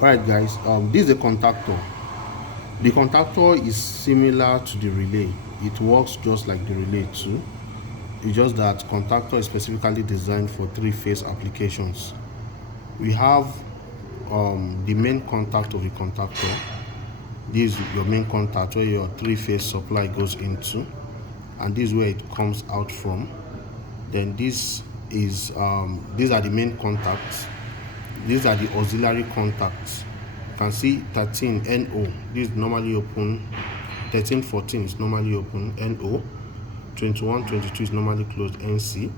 Alright guys, this is a contactor. The contactor is similar to the relay. It works just like the relay too. It's just that contactor is specifically designed for three-phase applications. We have the main contact of the contactor. This is your main contact where your three-phase supply goes into, and this is where it comes out from. Then this is these are the main contacts. These are the auxiliary contacts. You can see 13 NO. This is normally open. 13, 14 is normally open NO. 21, 22 is normally closed NC.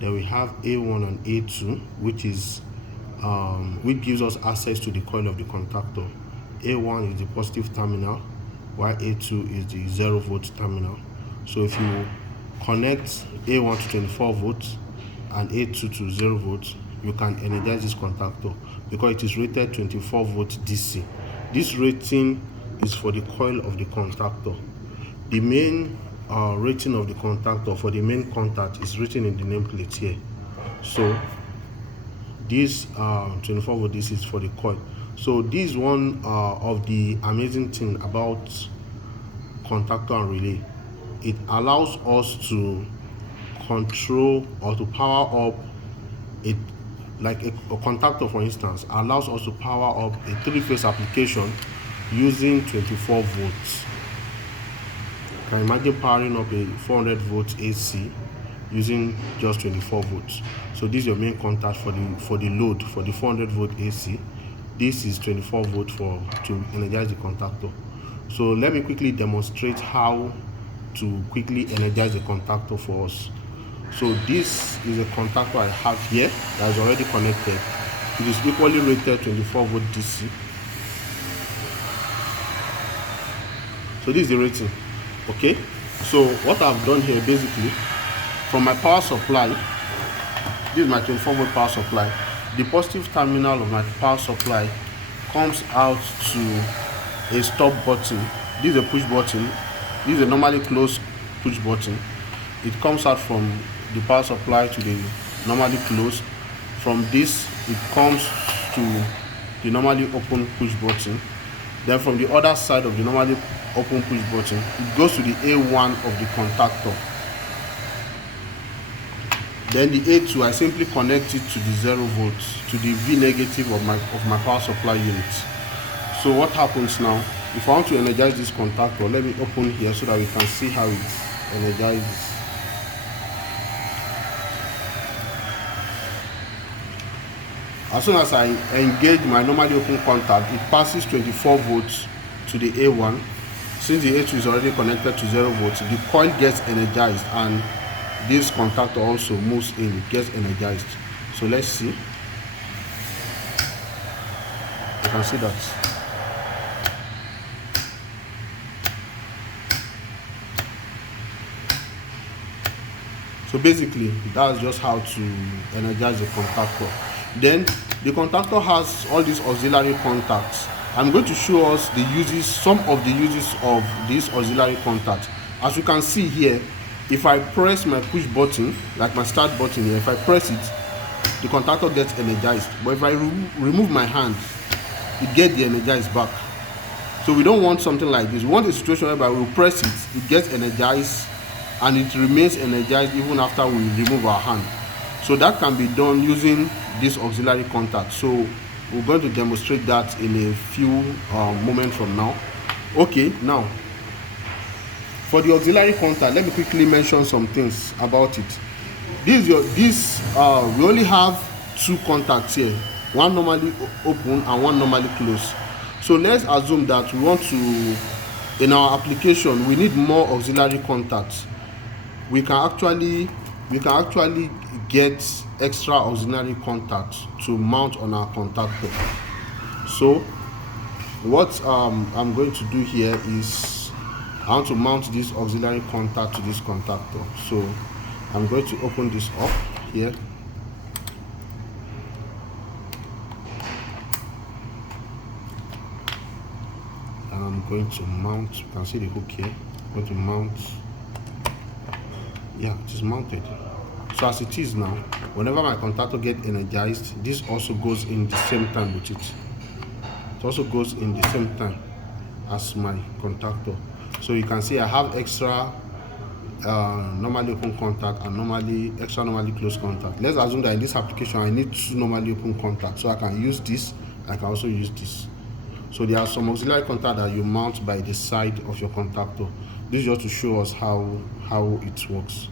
Then we have A1 and A2, which gives us access to the coil of the contactor. A1 is the positive terminal, while A2 is the 0 volt terminal. So if you connect A1 to 24 volts and A2 to 0 volts, you can energize this contactor because it is rated 24 volt DC. This rating is for the coil of the contactor. The main rating of the contactor for the main contact is written in the nameplate here. So this 24 volt DC is for the coil. So this is one of the amazing thing about contactor and relay. It allows us to control or to power up it, like a contactor for instance allows us to power up a three-phase application using 24 volts. You can imagine powering up a 400 volts AC using just 24 volts. So this is your main contact for the load for the 400 volt AC. This is 24 volt to energize the contactor. So let me quickly demonstrate how to quickly energize the contactor for us. So this is a contactor I have here that is already connected. It is equally rated 24 volt DC. So this is the rating. Okay, so what I've done here basically, from my power supply, this is my 24 volt power supply. The positive terminal of my power supply comes out to a stop button. This is a push button. This is a normally closed push button. It comes out from the power supply to the normally closed. From this, it comes to the normally open push button. Then from the other side of the normally open push button, it goes to the A1 of the contactor. Then the A2, I simply connect it to the 0 volts, to the V negative of my power supply unit. So what happens now, if I want to energize this contactor, let me open here so that we can see how it energizes. As soon as I engage my normally open contact, it passes 24 volts to the A1. Since the A2 is already connected to 0 volts, the coil gets energized and this contactor also moves in, it gets energized. So let's see. You can see that. So basically, that's just how to energize the contactor. Then the contactor has all these auxiliary contacts. I'm going to show us the uses, some of the uses of this auxiliary contact. As you can see here, if I press my push button, like my start button here, if I press it, the contactor gets energized. But if I remove my hand, it gets de-energized back. So we don't want something like this. We want a situation whereby we press it, it gets energized, and it remains energized even after we remove our hand. So that can be done using this auxiliary contact. So we're going to demonstrate that in a few moments from now. Okay, now for the auxiliary contact, let me quickly mention some things about it. We only have two contacts here, one normally open and one normally closed. So let's assume that we want to, in our application, we need more auxiliary contacts. We can actually get extra auxiliary contacts to mount on our contactor. So what I'm going to do here is I want to mount this auxiliary contact to this contactor. So I'm going to open this up here. And I'm going to mount, you can see the hook here. I'm going to mount. Yeah, it is mounted. So as it is now, whenever my contactor gets energized, this also goes in the same time with it. It also goes in the same time as my contactor. So you can see I have extra normally open contact and normally close contact. Let's assume that in this application I need two normally open contacts, so I can use this, I can also use this. So there are some auxiliary contact that you mount by the side of your contactor. This is just to show us how it works.